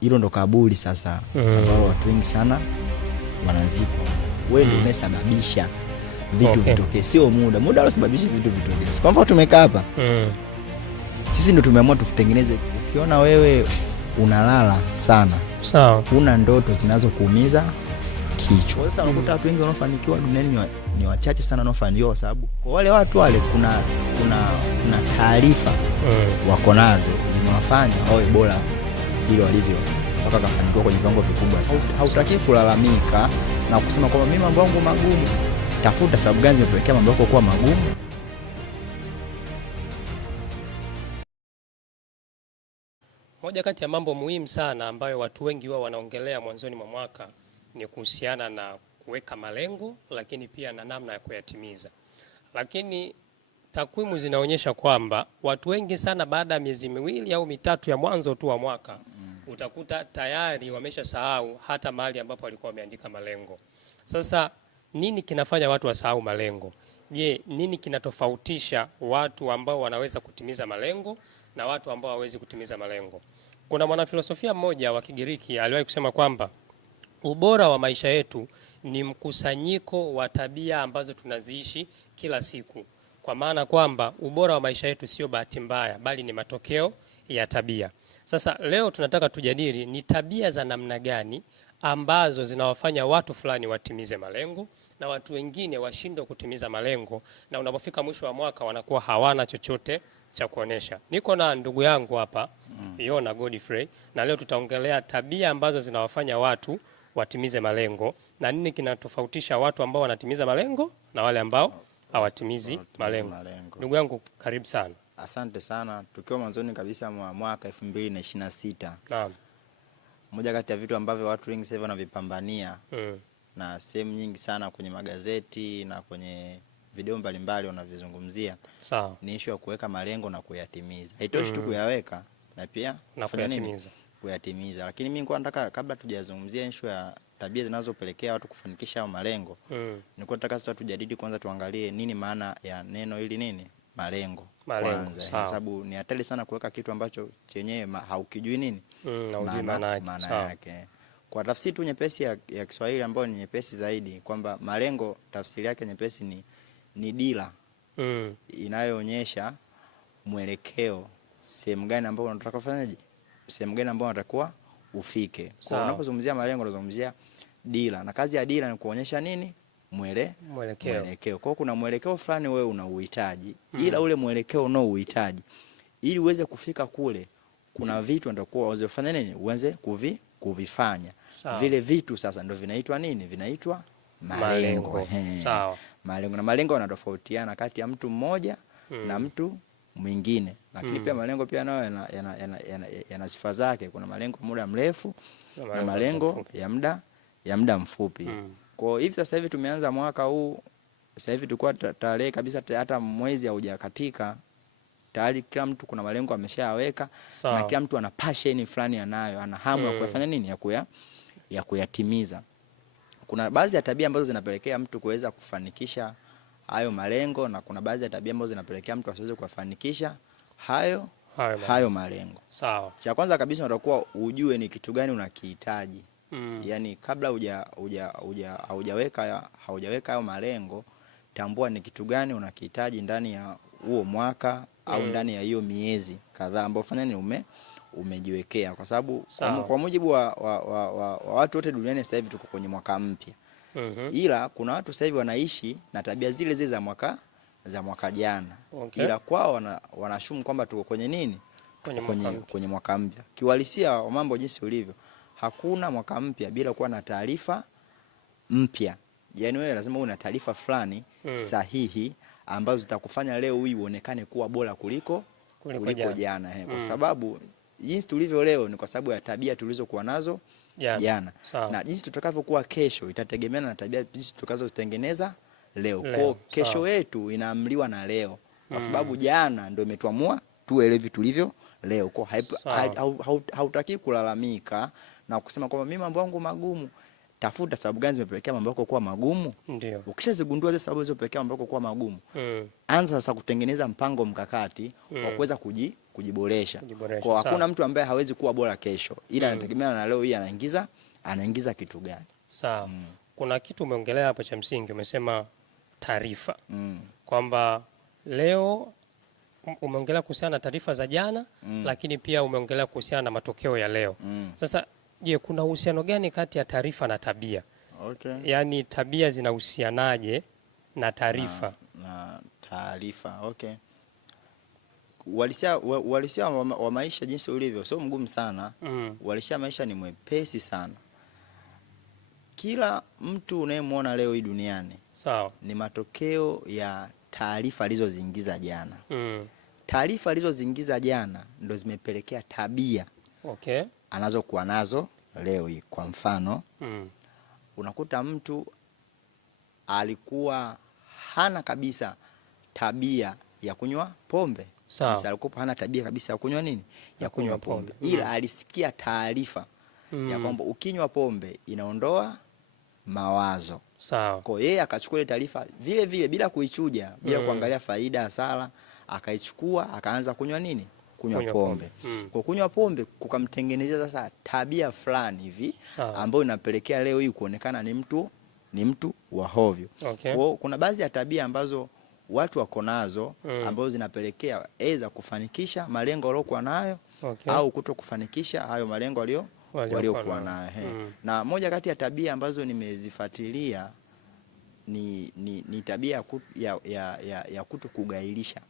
hilo ndo kaburi sasa ambao watu wengi sana wanazikwa. Wewe ndio umesababisha vitu vitokee, sio muda unasababisha vitu vitokee. Kwa mfano tumekaa hapa sisi ndio tumeamua tutengeneze. Ukiona wewe unalala sana, sawa, una ndoto zinazokuumiza kichwa. Sasa unakuta watu wengi wanaofanikiwa duniani ni wachache sana wanaofanikiwa, kwa sababu kwa wale watu wale kuna taarifa wako nazo zimewafanya wawe bora vile walivyo mpaka kafanikiwa kwenye viwango vikubwa sana. Hautaki kulalamika na kusema kwamba mimi mambo yangu magumu. Tafuta sababu gani zimepelekea mambo yako kuwa magumu. Moja kati ya mambo muhimu sana ambayo watu wengi wao wanaongelea mwanzoni mwa mwaka ni kuhusiana na kuweka malengo, lakini pia na namna ya kuyatimiza. Lakini takwimu zinaonyesha kwamba watu wengi sana baada ya miezi miwili au mitatu ya mwanzo tu wa mwaka utakuta tayari wameshasahau hata mahali ambapo walikuwa wameandika malengo. Sasa nini kinafanya watu wasahau malengo? Je, nini kinatofautisha watu ambao wanaweza kutimiza malengo na watu ambao hawawezi kutimiza malengo? Kuna mwanafilosofia mmoja wa Kigiriki aliwahi kusema kwamba ubora wa maisha yetu ni mkusanyiko wa tabia ambazo tunaziishi kila siku. Kwa maana kwamba ubora wa maisha yetu sio bahati mbaya, bali ni matokeo ya tabia. Sasa leo tunataka tujadili ni tabia za namna gani ambazo zinawafanya watu fulani watimize malengo na watu wengine washindwe kutimiza malengo, na unapofika mwisho wa mwaka wanakuwa hawana chochote cha kuonesha. Niko na ndugu yangu hapa Yona Godfrey, na leo tutaongelea tabia ambazo zinawafanya watu watimize malengo na nini kinatofautisha watu ambao wanatimiza malengo na wale ambao hawatimizi malengo. Ndugu yangu, karibu sana. Asante sana. Tukiwa mwanzoni kabisa mwa mwaka 2026. Naam. Moja kati ya vitu ambavyo watu wengi sasa wanavipambania na sehemu nyingi sana kwenye magazeti na kwenye video mbalimbali wanavizungumzia, sawa, ni issue ya kuweka malengo na kuyatimiza. Haitoshi tu kuyaweka na pia kuyatimiza. Lakini mimi nilikuwa nataka, kabla tujazungumzia issue ya tabia zinazopelekea watu kufanikisha hayo malengo, nilikuwa nataka sasa tujadili kwanza, tuangalie nini maana ya neno hili nini malengo kwanza, kwa sababu ni hatari sana kuweka kitu ambacho chenyewe haukijui nini maana yake. Kwa tafsiri tu nyepesi ya Kiswahili ambayo ni nyepesi zaidi, kwamba malengo tafsiri yake nyepesi ni dira inayoonyesha mwelekeo, sehemu gani ambapo unataka kufanyaje, sehemu gani ambapo unatakiwa ufike. Kwa unapozungumzia malengo unazungumzia dira, na kazi ya dira ni kuonyesha nini mwelekeo. Kwa kuna mwelekeo fulani wewe unauhitaji, ila ule mwelekeo unaouhitaji ili uweze kufika kule, kuna vitu unatakiwa uweze kufanya nini, uanze kuvifanya. Vile vitu sasa ndio vinaitwa nini, vinaitwa malengo. Sawa. Malengo na malengo yanatofautiana kati ya mtu mmoja na mtu mwingine, lakini pia malengo pia nayo yana sifa zake. Kuna malengo muda mrefu na malengo ya muda mfupi. Kwa hivi sasa hivi tumeanza mwaka huu, sasa hivi tulikuwa tarehe kabisa, hata mwezi haujakatika, tayari kila mtu kuna malengo ameshayaweka, na kila mtu ana passion fulani anayo, ana hamu ya kufanya nini, ya kuyatimiza. Kuna baadhi ya tabia ambazo zinapelekea mtu kuweza kufanikisha hayo malengo, na kuna baadhi ya tabia ambazo zinapelekea mtu asiweze kufanikisha hayo malengo. Sawa. Cha kwanza kabisa unatakiwa ujue ni kitu gani unakihitaji. Yaani kabla haujaweka hayo malengo, tambua ni kitu gani unakihitaji ndani ya huo mwaka au ndani ya hiyo miezi kadhaa ambao fanya ni umejiwekea, kwa sababu kwa mujibu wa watu wote duniani sasa hivi tuko kwenye mwaka mpya. Ila kuna watu sasa hivi wanaishi na tabia zile zile za mwaka jana. Ila kwao wanashumu kwamba tuko kwenye nini, kwenye mwaka mpya. Kiuhalisia wa mambo jinsi ulivyo, hakuna mwaka mpya bila kuwa na taarifa mpya. Yaani wewe lazima una taarifa fulani sahihi ambazo zitakufanya leo hii uonekane kuwa bora kuliko jana. Kwa sababu jinsi tulivyo leo ni kwa sababu ya tabia tulizokuwa nazo jana. Na jinsi tutakavyokuwa kesho itategemeana na tabia jinsi tutakazozitengeneza leo. Kwa kesho yetu inaamliwa na leo, kwa sababu jana ndio imetuamua tuwe hivi tulivyo leo. Kwa hautaki kulalamika na kusema kwamba mimi mambo yangu magumu. tafuta sababu gani zimepelekea mambo yako kuwa magumu. Ndio. Ukishazigundua zile sababu zilizopelekea mambo yako kuwa magumu, anza sasa kutengeneza mpango mkakati wa kuweza kujiboresha. Kwa hakuna mtu ambaye hawezi kuwa bora kesho, ila anategemea na leo hii anaingiza kitu gani. Sawa. Kuna kitu umeongelea hapo cha msingi, umesema taarifa. Kwamba leo umeongelea kuhusiana na taarifa za jana, lakini pia umeongelea kuhusiana na matokeo ya leo. Sasa je, kuna uhusiano gani kati ya taarifa na tabia? Okay. Yaani tabia zinahusianaje na taarifa? Na taarifa. Okay. Uhalisia wa maisha jinsi ulivyo sio mgumu sana. Uhalisia maisha ni mwepesi sana. Kila mtu unayemwona leo hii duniani, sawa, ni matokeo ya taarifa alizoziingiza jana. Taarifa alizoziingiza jana ndo zimepelekea tabia, okay, anazokuwa nazo leo hii. Kwa mfano, unakuta mtu alikuwa hana kabisa tabia ya kunywa pombe. Sawa. Alikuwa hana tabia kabisa ya kunywa nini? Ya kunywa pombe. Ila alisikia taarifa ya kwamba ukinywa pombe inaondoa mawazo. Sawa. Kwa yeye akachukua ile taarifa vile vile bila kuichuja, bila kuangalia faida hasara, akaichukua akaanza kunywa nini? Kunywa pombe. Kwa kunywa pombe kukamtengenezea sasa tabia fulani hivi ambayo inapelekea leo hii kuonekana ni mtu wa hovyo. Okay. Kwa kuna baadhi ya tabia ambazo watu wako nazo ambazo zinapelekea aidha kufanikisha malengo waliokuwa nayo, okay, au kutokufanikisha hayo malengo waliokuwa nayo. Na moja kati ya tabia ambazo nimezifuatilia ni tabia ya kutokugailisha.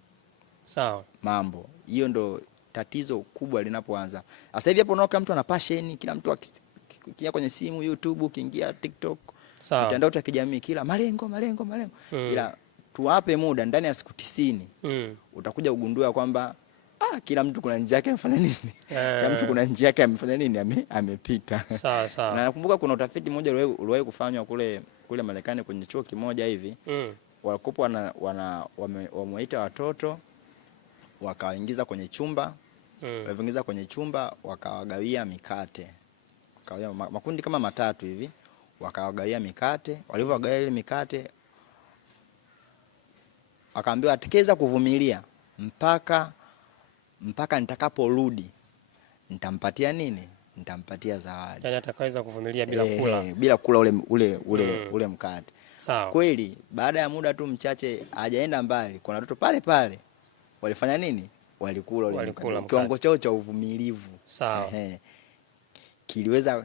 Sawa. Mambo. Hiyo ndo tatizo kubwa linapoanza. Sasa hivi hapo unaona mtu ana passion, kila mtu akiingia kwenye simu, YouTube, ukiingia TikTok, mitandao ya kijamii, kila malengo. Ila tuwape muda, ndani ya siku 90 utakuja kugundua kwamba kila mtu kuna njia yake amefanya nini. Kila mtu kuna njia yake amefanya nini, amepita. Sawa sawa. Na nakumbuka kuna utafiti mmoja uliwahi kufanywa kule Marekani kwenye chuo kimoja hivi. Walikopo wameita watoto, wakawaingiza kwenye chumba. Walipoingiza kwenye chumba wakawagawia mikate. Wakawagawia makundi kama 3 hivi. Wakawagawia mikate. Walivyowagawia ile mikate, akaambiwa atakayeweza kuvumilia mpaka nitakaporudi nitampatia nini? Nitampatia zawadi. Yaani atakayeweza kuvumilia bila kula ule mkate. Sawa. Kweli baada ya muda tu mchache hajaenda mbali, kuna watoto pale walifanya nini? Walikula ule mkate. Kiwango chao cha uvumilivu. Sawa. Kiliweza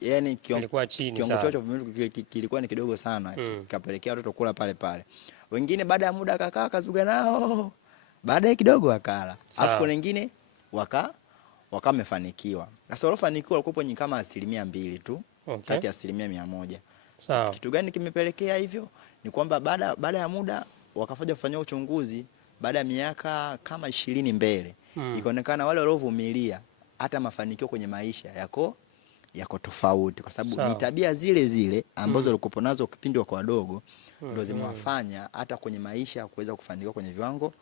yani kilikuwa chini. Kiwango chao cha uvumilivu kilikuwa ni kidogo sana. Kapelekea watoto kula pale. Wengine baada ya muda akakaa kazuga nao. Baadaye kidogo wakala. Alafu kuna wengine wakamefanikiwa. Sasa walofanikiwa walikuwa ni kama 2% tu, okay, kati ya 100%. Sawa. Kitu gani kimepelekea hivyo? Ni kwamba baada ya muda wakafanya uchunguzi, baada ya miaka kama 20 mbele, ikaonekana wale waliovumilia hata mafanikio kwenye maisha yako tofauti, kwa sababu ni tabia zile ambazo walikuwa nazo kipindi wako wadogo ndio zimewafanya hata kwenye maisha kuweza kufanikiwa kwenye viwango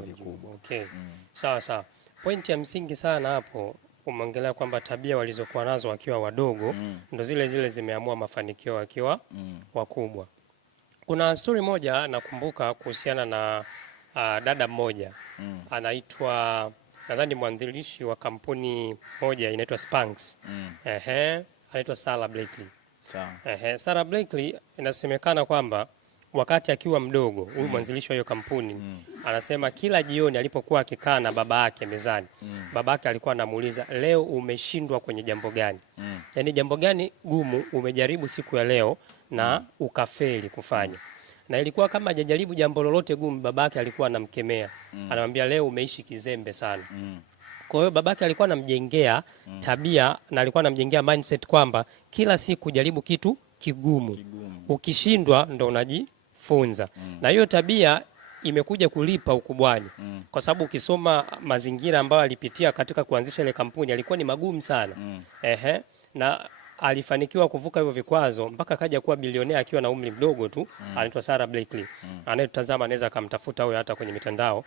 vikubwa. Okay. Sawa. Pointi ya msingi sana hapo umeongelea kwamba tabia walizokuwa nazo wakiwa wadogo ndo zile zimeamua mafanikio wakiwa wakubwa. Kuna story moja nakumbuka kuhusiana na dada mmoja anaitwa, nadhani mwanzilishi wa kampuni moja inaitwa Spanx. Anaitwa Sarah Blakely. Sawa. Sarah Blakely inasemekana kwamba wakati akiwa mdogo, huyu mwanzilishi wa hiyo kampuni anasema kila jioni alipokuwa akikaa na baba yake mezani, baba yake alikuwa anamuuliza, leo umeshindwa kwenye jambo gani? Yaani jambo gani gumu umejaribu siku ya leo na ukafeli kufanya? Na ilikuwa kama hajajaribu jambo lolote gumu, baba yake alikuwa anamkemea. Anamwambia leo umeishi kizembe sana. Kwa hiyo babake alikuwa anamjengea tabia na alikuwa anamjengea mindset kwamba kila siku jaribu kitu kigumu. Ukishindwa ndo unajifunza. Na hiyo tabia imekuja kulipa ukubwani. Kwa sababu ukisoma mazingira ambayo alipitia katika kuanzisha ile kampuni alikuwa ni magumu sana. Na alifanikiwa kuvuka hivyo vikwazo mpaka kaja kuwa bilionea akiwa na umri mdogo tu. Anaitwa Sarah Blakely. Anayetazama anaweza akamtafuta huyo hata kwenye mitandao.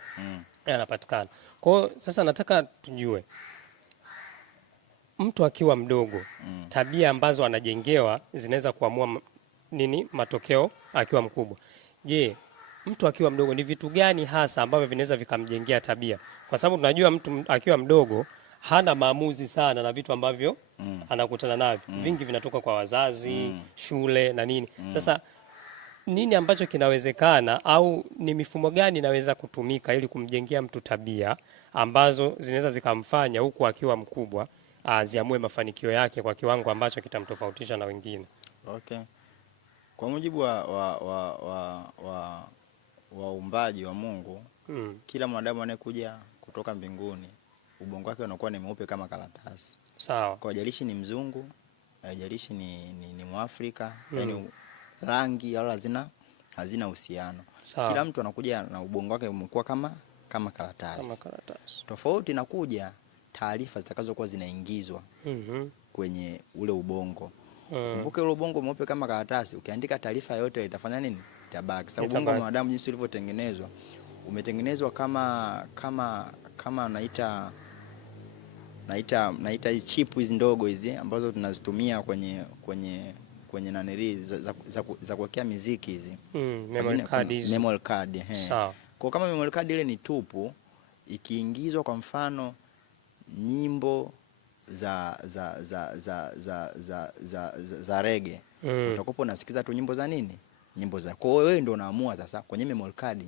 Anapatikana. Kwa hiyo sasa nataka tujue mtu akiwa mdogo tabia ambazo anajengewa zinaweza kuamua nini matokeo akiwa mkubwa. Je, mtu akiwa mdogo ni vitu gani hasa ambavyo vinaweza vikamjengea tabia? Kwa sababu tunajua mtu akiwa mdogo hana maamuzi sana na vitu ambavyo anakutana navyo. Vingi vinatoka kwa wazazi, shule na nini. Sasa nini ambacho kinawezekana au ni mifumo gani inaweza kutumika ili kumjengea mtu tabia ambazo zinaweza zikamfanya huku akiwa mkubwa ziamue mafanikio yake kwa kiwango ambacho kitamtofautisha na wengine? Okay. Kwa mujibu wa uumbaji wa Mungu, kila mwanadamu anayekuja kutoka mbinguni ubongo wake unakuwa ni mweupe kama karatasi. Sawa. Kwa jalishi ni mzungu, jalishi ni Mwafrika, yani rangi wala hazina uhusiano. Kila mtu anakuja na ubongo wake umekuwa kama karatasi. Kama karatasi. Tofauti inakuja taarifa zitakazokuwa zinaingizwa kwenye ule ubongo. Kumbuka ule ubongo mweupe kama karatasi, ukiandika taarifa yote itafanya nini? Itabaki. Sababu ubongo wa mwanadamu jinsi ulivyotengenezwa, umetengenezwa kama naita hizi chip hizi ndogo hizi ambazo tunazitumia kwenye naniri za kuwekea muziki hizi. Memory card. Sawa. Kwa kama memory card ile ni tupu, ikiingizwa kwa mfano nyimbo za reggae, utakopo unasikiza tu nyimbo za nini? Nyimbo za. Kwa hiyo wewe ndio unaamua sasa kwenye memory card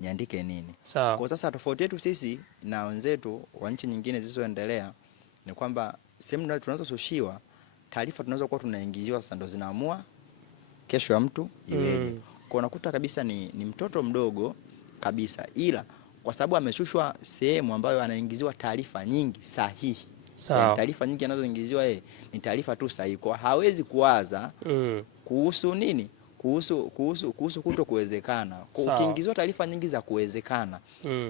niandike nini. Sawa. Kwa sasa tofauti yetu sisi na wenzetu wa nchi nyingine zilizoendelea ni kwamba sehemu tunazososhiwa taarifa tunaweza kuwa tunaingiziwa sasa ndio zinaamua kesho ya mtu iweje. Kwa unakuta kabisa ni mtoto mdogo kabisa, ila kwa sababu ameshushwa sehemu ambayo anaingiziwa taarifa nyingi sahihi. Sawa. Taarifa nyingi anazoingiziwa ni taarifa tu sahihi. Kwa hawezi kuwaza kuhusu nini? Kuhusu kutokuwezekana. Ukiingizwa taarifa nyingi za kuwezekana,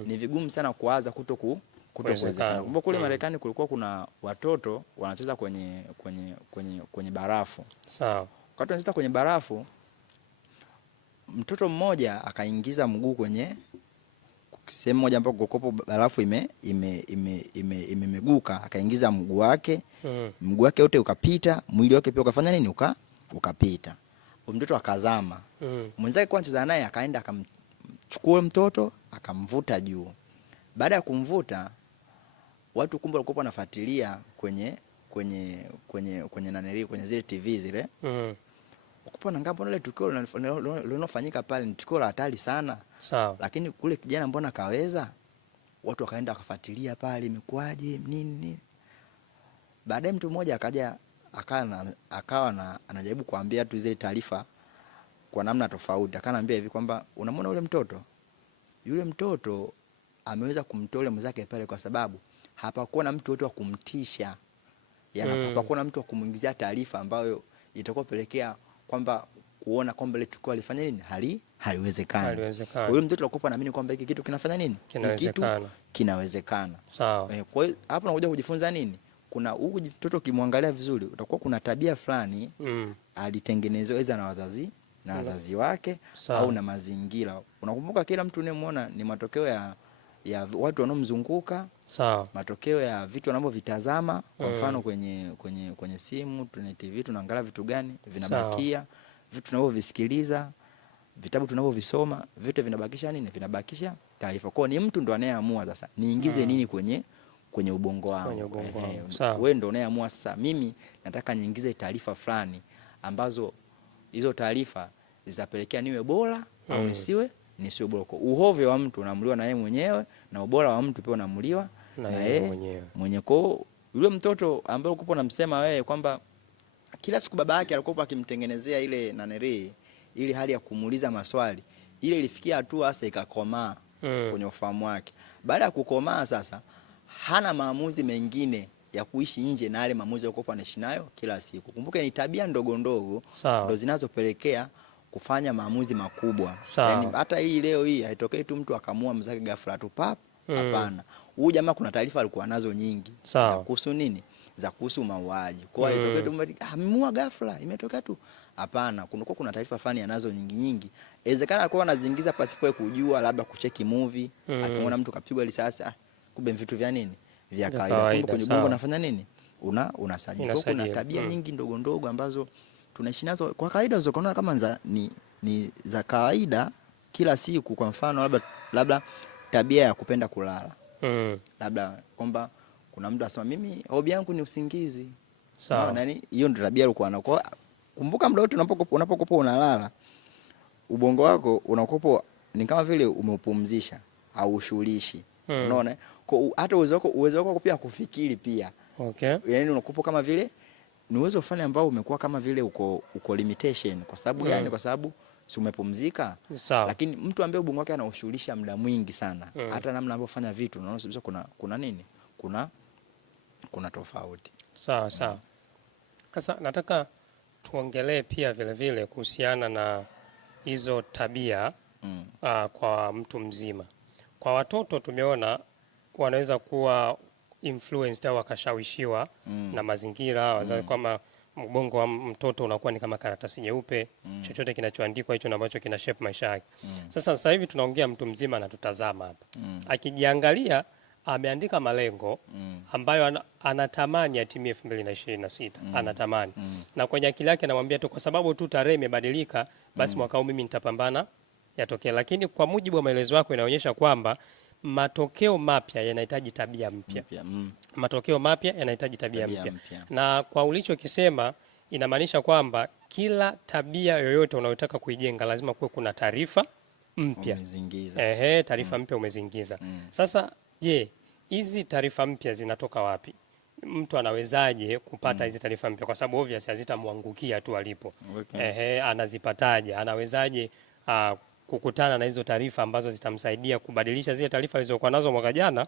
ni vigumu sana kuwaza kutokuwezekana. Kumbuka kule Marekani kulikuwa kuna watoto wanacheza kwenye barafu. Sawa. Wakati wanacheza kwenye barafu, mtoto mmoja akaingiza mguu kwenye sehemu moja ambapo kokopo barafu imemeguka, akaingiza mguu wake. Mguu wake wote ukapita, mwili wake pia ukafanya nini? Ukapita. Mtoto akazama. Mwenzake kwa anacheza naye akaenda akamchukua mtoto akamvuta juu. Baada ya kumvuta, watu kumbe walikuwa wanafuatilia kwenye naneri, kwenye zile TV zile. Ukupa na ngapo ile tukio linalofanyika pale ni tukio la hatari sana. Sawa. Lakini kule kijana mbona kaweza? Watu wakaenda wakafuatilia pale imekwaje nini. Baadaye mtu mmoja akaja akawa anajaribu kuambia tu zile taarifa kwa namna tofauti. Akaniambia hivi kwamba unamwona yule mtoto ameweza kumtoa mzake pale kwa sababu hapakuwa na mtu wote wa kumtisha. Yaani hapakuwa na mtu wa kumuingizia taarifa ambayo itakopelekea kwamba kuona kwamba ile tukio alifanya nini? Haliwezekani. Kwa hiyo mtoto alikuwa anaamini kwamba hiki kitu kinafanya nini? Kinawezekana. Sawa. Kwa hiyo hapo unakuja kujifunza nini? Kuna huyu mtoto ukimwangalia vizuri utakuwa kuna tabia fulani alitengenezewa na wazazi wake. Sawa. Au na mazingira. Unakumbuka kila mtu unayemwona ni matokeo ya watu wanaomzunguka. Sawa. Matokeo ya vitu wanavyovitazama. Kwa mfano kwenye simu, tuna TV, tunaangalia vitu gani vinabakia. Sawa. Vitu tunavyovisikiliza, vitabu tunavyovisoma, vitu vinabakisha nini? Vinabakisha taarifa. Kwa hiyo ni mtu ndo anayeamua sasa niingize nini kwenye ubongo wangu. Wewe ndo unayeamua sasa mimi nataka niingize taarifa fulani ambazo hizo taarifa zitapelekea niwe bora au nisiwe bora. Uhovyo wa mtu unaamuliwa na yeye mwenyewe na ubora wa mtu pia unaamuliwa na yeye mwenyewe. Kwa yule mtoto ambaye uko unamsema wewe kwamba kila siku baba yake alikuwa akimtengenezea ile naneri, ili hali ya kumuuliza maswali, ile ilifikia hatua sasa ikakomaa kwenye ufahamu wake. Baada ya kukomaa sasa hana maamuzi mengine ya kuishi nje na yale maamuzi alikuwa anaishi nayo kila siku. Kumbuka ni tabia ndogo ndogo ndo zinazopelekea kufanya maamuzi makubwa. Yaani hata hii leo hii haitokei tu mtu akamua mzake ghafla tu pap. Hapana. Huyu jamaa kuna taarifa alikuwa nazo nyingi za kuhusu nini? Za kuhusu mauaji. Kwa hiyo haitokei tu amemua ghafla imetokea tu. Hapana, kuna taarifa fulani anazo nyingi. Inawezekana alikuwa anaziingiza pasipo kujua, labda kucheki movie, akiona mtu kapigwa risasi, kumbe vitu vya nini? Vya kawaida. Kumbe kwenye bongo anafanya nini? unasajili. Kwa kuna tabia nyingi ndogo ndogo ambazo tunaishi nazo kwa kawaida unazokuona kama ni za kawaida kila siku. Kwa mfano labda tabia ya kupenda kulala. Labda kwamba kuna mtu anasema mimi hobi yangu ni usingizi. Sawa. Nani hiyo ndio tabia ulikuwa nayo. Kumbuka muda wote unapokuwa unalala, ubongo wako unakuwa ni kama vile umeupumzisha au ushughulishi. Unaona? Kwa hata uwezo wako pia kufikiri pia. Okay. Yaani unakuwa kama vile ni uwezo fulani ambao umekuwa kama vile uko limitation. Kwa sababu gani? Kwa sababu si umepumzika. Sawa. Lakini mtu ambaye ubongo wake anaushughulisha muda mwingi sana, hata namna anavyofanya vitu unaona kabisa kuna nini? Kuna tofauti. Sawa sawa. Sasa nataka tuongelee pia vile vile kuhusiana na hizo tabia kwa mtu mzima. Kwa watoto tumeona wanaweza kuwa influenced au wakashawishiwa na mazingira, wazazi kwamba mbongo wa mtoto unakuwa ni kama karatasi nyeupe, chochote kinachoandikwa hicho ambacho kina shape maisha yake. Sasa hivi tunaongea mtu mzima na tutazama hapa. Akijiangalia ameandika malengo ambayo anatamani atimie 2026. Anatamani. Na kwenye akili yake anamwambia tu kwa sababu tu tarehe imebadilika basi mwaka huu mimi nitapambana yatokee. Lakini kwa mujibu wa maelezo yako inaonyesha kwamba matokeo mapya yanahitaji tabia mpya. Matokeo mapya yanahitaji tabia mpya. Na kwa ulichokisema inamaanisha kwamba kila tabia yoyote unayotaka kuijenga lazima kuwe kuna taarifa mpya. Taarifa mpya umezingiza. Sasa je, hizi taarifa mpya zinatoka wapi? Mtu anawezaje kupata hizi taarifa mpya? Kwa sababu obvious hazitamwangukia tu alipo. Anazipataje? Anawezaje kukutana na hizo taarifa ambazo zitamsaidia kubadilisha zile taarifa alizokuwa nazo mwaka jana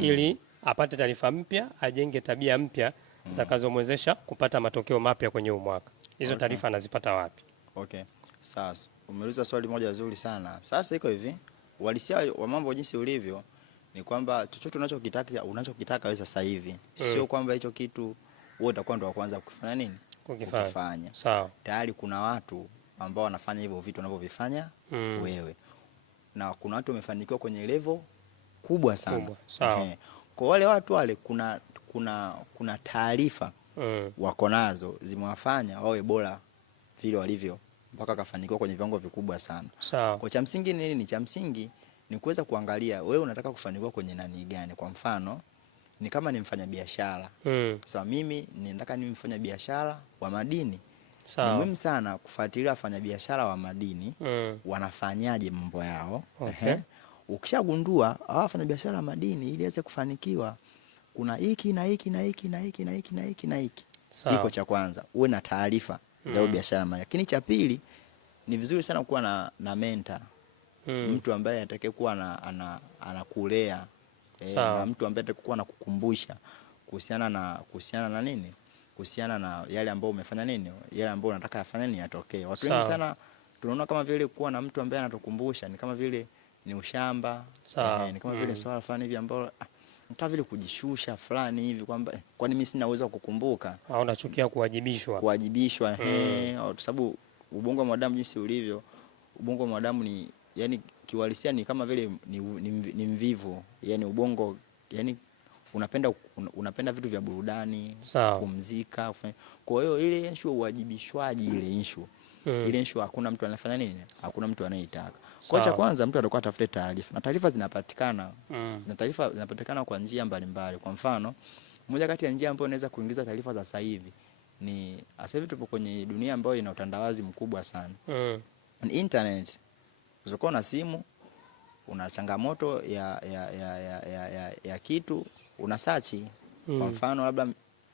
ili apate taarifa mpya, ajenge tabia mpya zitakazomwezesha kupata matokeo mapya kwenye mwaka. Hizo taarifa anazipata wapi? Sasa umeuliza swali moja zuri sana. Sasa iko hivi, uhalisia wa mambo jinsi ulivyo ni kwamba chochote unachokitaka wewe sasa hivi sio kwamba hicho kitu wewe utakuwa ndo wa kwanza kufanya nini? Kukifanya. Sawa. Tayari kuna watu ambao wanafanya hivyo vitu unavyovifanya wewe. Na kuna watu wamefanikiwa kwenye level kubwa sana. Sawa. Kwa wale watu wale kuna taarifa wako nazo zimewafanya wawe bora vile walivyo mpaka kafanikiwa kwenye viwango vikubwa sana. Sawa. Kwa cha msingi nini? Cha msingi ni kuweza kuangalia wewe unataka kufanikiwa kwenye nani gani. Kwa mfano ni kama ni mfanyabiashara. Sasa mimi nataka ni mfanyabiashara wa madini. Sawa. Ni muhimu sana kufuatilia wafanyabiashara wa madini wanafanyaje mambo yao. Ukishagundua wafanyabiashara wa madini ili aweze kufanikiwa kuna hiki na hiki na hiki na hiki na hiki na hiki na hiki. Iko cha kwanza uwe na taarifa za biashara mali. Lakini cha pili ni vizuri sana kuwa na mentor. Mtu ambaye atakayekuwa anakulea na mtu ambaye atakuwa anakukumbusha kuhusiana na nini? Kuhusiana na yale ambayo umefanya nini? Yale ambayo unataka yafanye nini yatokee. Watu wengi sana tunaona kama vile kuwa na mtu ambaye anatukumbusha ni kama vile ni ushamba. Ni kama vile swala fulani hivi ambalo kama vile kujishusha fulani hivi kwamba kwani mimi sina uwezo wa kukumbuka. Au unachukia kuwajibishwa. Kwa sababu ubongo wa mwanadamu jinsi ulivyo, ubongo wa mwanadamu ni yani kiuhalisia ni kama vile ni mvivu. Yani ubongo yani unapenda vitu vya burudani, kupumzika. Kwa hiyo ile issue uwajibishwaji ile issue. Ile issue hakuna mtu anafanya nini? Hakuna mtu anayeitaka. Kwa cha kwanza mtu atakuwa atafute taarifa. Na taarifa zinapatikana. Na taarifa zinapatikana kwa njia mbalimbali. Kwa mfano, moja kati ya njia ambayo unaweza kuingiza taarifa za sasa hivi ni sasa hivi tupo kwenye dunia ambayo ina utandawazi mkubwa sana. Ni internet. Unakuwa na simu, una changamoto ya kitu, una search. Kwa mfano labda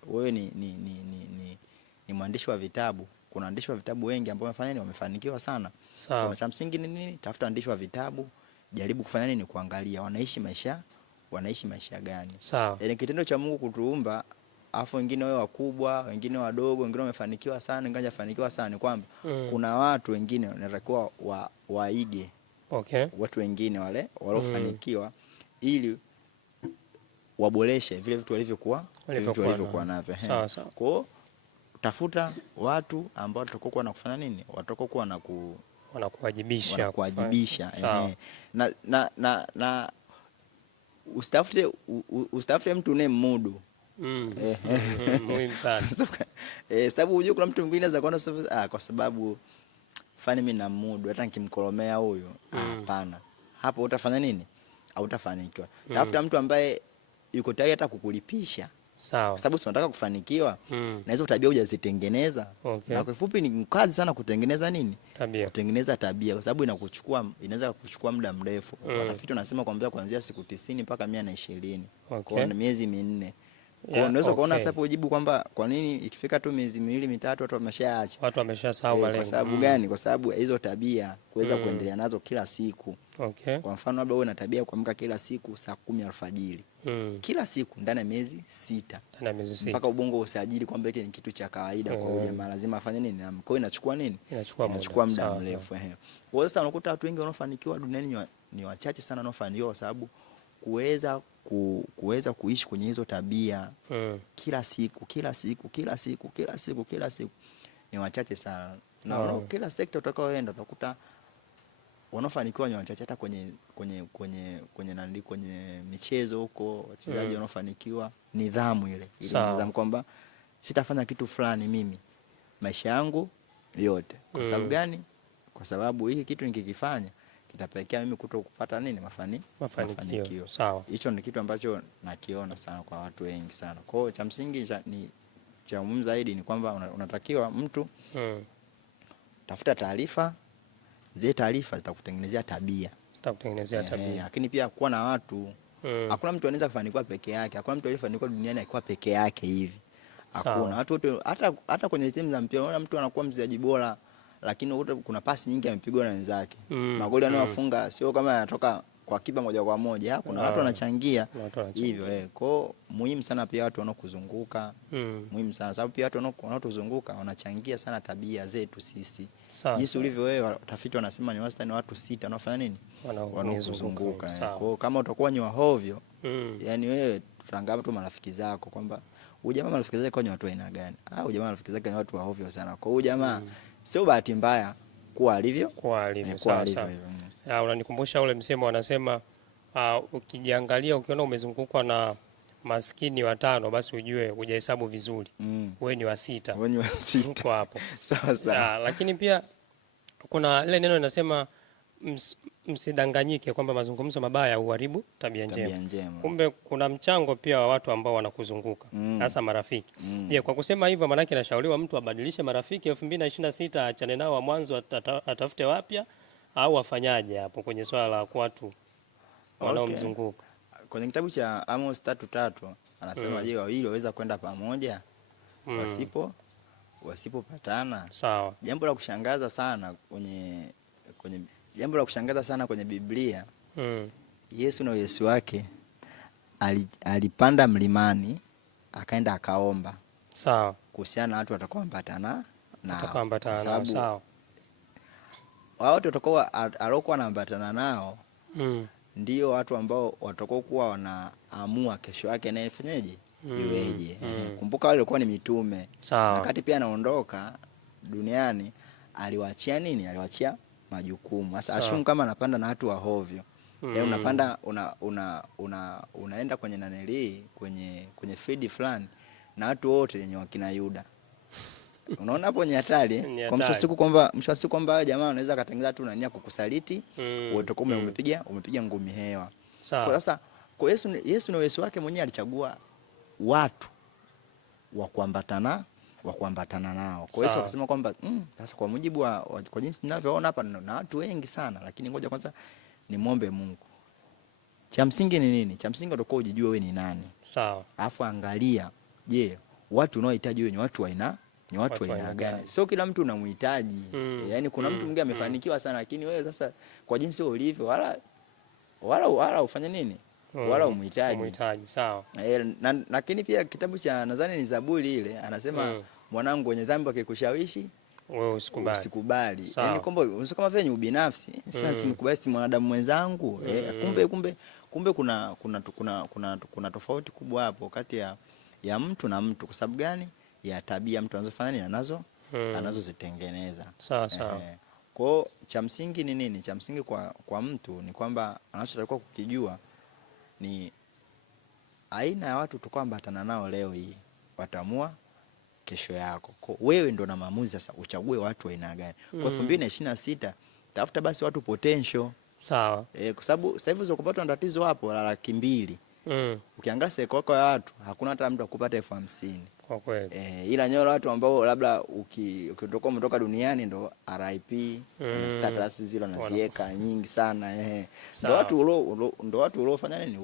wewe ni mwandishi wa vitabu. Kuna waandishi wa vitabu wengi ambao wamefanya nini? Wamefanikiwa sana. Kuna cha msingi ni nini? Tafuta waandishi wa vitabu, jaribu kufanya nini? Kuangalia wanaishi maisha gani. Yaani kitendo cha Mungu kutuumba afu wengine wao wakubwa, wengine wadogo, wengine wamefanikiwa sana, wengine hawajafanikiwa sana, ni kwamba kuna watu wengine wanatakiwa waige. Watu wengine wale waliofanikiwa ili waboreshe vile vitu walivyokuwa navyo. Kwa tafuta watu ambao watakokuwa na kufanya nini? Watakokuwa wanakuwajibisha. Na usitafute mtu unemudu. Muhimu sana. Sababu unajua kuna mtu mwingine anaweza kuona kwa sababu fani mimi na mudu hata nikimkolomea huyo hapana. Hapo utafanya nini? Hautafanikiwa. Tafuta mtu ambaye yuko tayari hata kukulipisha. Sawa. Kwa sababu si unataka kufanikiwa na hizo tabia hujazitengeneza. Okay. Na kwa kifupi ni kazi sana kutengeneza nini? Tabia. Kutengeneza tabia kwa sababu inaweza kuchukua muda mrefu. Watafiti wanasema kwamba kuanzia siku 90 mpaka 120. Okay. Kwa miezi 4. Kwa unaweza kuona sasa ujibu kwamba kwa nini ikifika tu miezi 2 mitatu watu wameshaacha. Watu wameshasahau malengo. Kwa sababu gani? Kwa sababu hizo tabia kuweza kuendelea nazo kila siku. Okay. Kwa mfano labda wewe una tabia kuamka kila siku saa 10 alfajiri. Kila siku ndani ya miezi 6. Ndani ya miezi 6. Mpaka ubongo usajili kwamba hiki ni kitu cha kawaida kwa huyo jamaa lazima afanye nini? Kwa hiyo inachukua nini? Inachukua muda mrefu. Kwa hiyo sasa unakuta watu wengi wanaofanikiwa duniani ni wachache sana wanaofanikiwa kwa sababu kuweza kuishi kwenye hizo tabia kila siku ni wachache sana. Na kila sekta utakaoenda utakuta wanaofanikiwa ni wachache hata kwenye michezo huko wachezaji wanaofanikiwa nidhamu ile nidhamu kwamba sitafanya kitu fulani mimi maisha yangu yote. Kwa sababu gani? Kwa sababu hiki kitu nikikifanya kitapelekea mimi kupata nini? Mafanikio. Sawa. Hicho ni kitu ambacho nakiona sana kwa watu wengi sana. Kwa hiyo cha msingi cha muhimu zaidi ni kwamba unatakiwa mtu tafuta taarifa, zile taarifa zitakutengenezea tabia. Lakini pia kuwa na watu. Hakuna mtu anaweza kufanikiwa peke yake. Hakuna mtu aliyefanikiwa duniani akiwa peke yake hivi. Hakuna. Watu wote hata kwenye timu za mpira unaona mtu anakuwa mchezaji bora lakini kuna pasi nyingi amepigwa na wenzake. Magoli anayofunga sio kama yanatoka kwa kipa moja kwa moja. Kuna watu wanachangia hivyo. Kwa muhimu sana pia watu wanaokuzunguka. Muhimu sana sababu pia watu wanaotuzunguka wanachangia sana tabia zetu sisi. Jinsi ulivyo wewe, utafiti wanasema ni wastani watu 6 wanaofanya nini? Wanaokuzunguka. Kwa kama utakuwa ni wahovyo, yani wewe tutangaza tu marafiki zako kwamba huyu jamaa marafiki zake ni watu aina gani? Huyu jamaa marafiki zake ni watu wahovyo sana. Kwa huyu jamaa sio bahati mbaya kuwa alivyo. Sawa. Unanikumbusha ule msemo wanasema ukijiangalia ukiona umezungukwa na maskini 5 basi ujue hujahesabu vizuri. Wewe ni wa 6. Wewe ni wa 6. Kwa hapo. Sawa. Lakini pia kuna ile neno linasema msidanganyike kwamba mazungumzo mabaya huharibu tabia njema. Kumbe kuna mchango pia wa watu ambao wanakuzunguka, hasa marafiki. Je, kwa kusema hivyo maana yake nashauriwa mtu abadilishe marafiki 2026 achane nao wa mwanzo atafute wapya au afanyaje hapo kwenye swala la watu wanaomzunguka? Kwenye kitabu cha Amos 3:3 anasema je, wawili waweza kwenda pamoja wasipopatana? Sawa. Jambo la kushangaza sana kwenye Biblia. Yesu na Yesu wake alipanda mlimani akaenda akaomba. Sawa. Kuhusiana na watu watakaoambatana nao. Sawa. Wao watakuwa alokuwa anaambatana nao ndio watu ambao watakuwa kuwa wanaamua kesho yake na ifanyeje iweje. Kumbuka wale walikuwa ni mitume. Wakati pia anaondoka duniani aliwaachia nini? Aliwaachia majukumu. Sasa ashumu kama anapanda na watu wa hovyo. Unapanda unaenda kwenye naneli kwenye feed fulani na watu wote wenye wakina Yuda. Unaona hapo ni hatari. Kwa mwisho wa siku kwamba jamaa anaweza katengeneza tu nania kukusaliti, utakuwa umepiga ngumi hewa. Kwa sasa kwa Yesu na Yesu wake mwenyewe alichagua watu wa kuambatana nao. Kwa hiyo akasema kwamba sasa kwa mujibu kwa jinsi ninavyoona hapa na watu wengi sana, lakini ngoja kwanza nimuombe Mungu. Cha msingi ni nini? Cha msingi utakuwa ujijue wewe ni nani. Sawa. Alafu angalia, je, watu unaohitaji wewe ni watu wa aina gani? Sio kila mtu unamhitaji. Yaani kuna mtu mwingine amefanikiwa sana lakini wewe sasa kwa jinsi wewe ulivyo wala ufanye nini? Wala umhitaji. Sawa. Lakini pia kitabu cha nadhani ni Zaburi ile anasema mwanangu wenye dhambi wakikushawishi wewe usikubali. Yaani kwamba unasema kama vile ni ubinafsi. Sasa simkubali si mwanadamu mwenzangu. Kumbe kuna tofauti kubwa hapo kati ya mtu na mtu. Kwa sababu gani? Ya tabia mtu anazofanya nini anazozitengeneza. Sawa. Kwa cha msingi ni nini? Cha msingi kwa mtu ni kwamba anachotakiwa kukijua ni aina ya watu tukoambatana nao leo hii watamua kesho yako. Kwa wewe ndo na maamuzi sasa uchague watu wa aina gani. Kwa 2026 tafuta basi watu potential. Sawa. Kwa sababu sasa hivi uzokupata tatizo hapo la 200,000. Ukiangalia seko ya watu hakuna hata mtu akupata 50,000. Kwa kweli. Ila nyoro watu ambao labda ukitoka umetoka duniani ndo RIP na status zile naziweka nyingi sana ndo watu uliofanya nini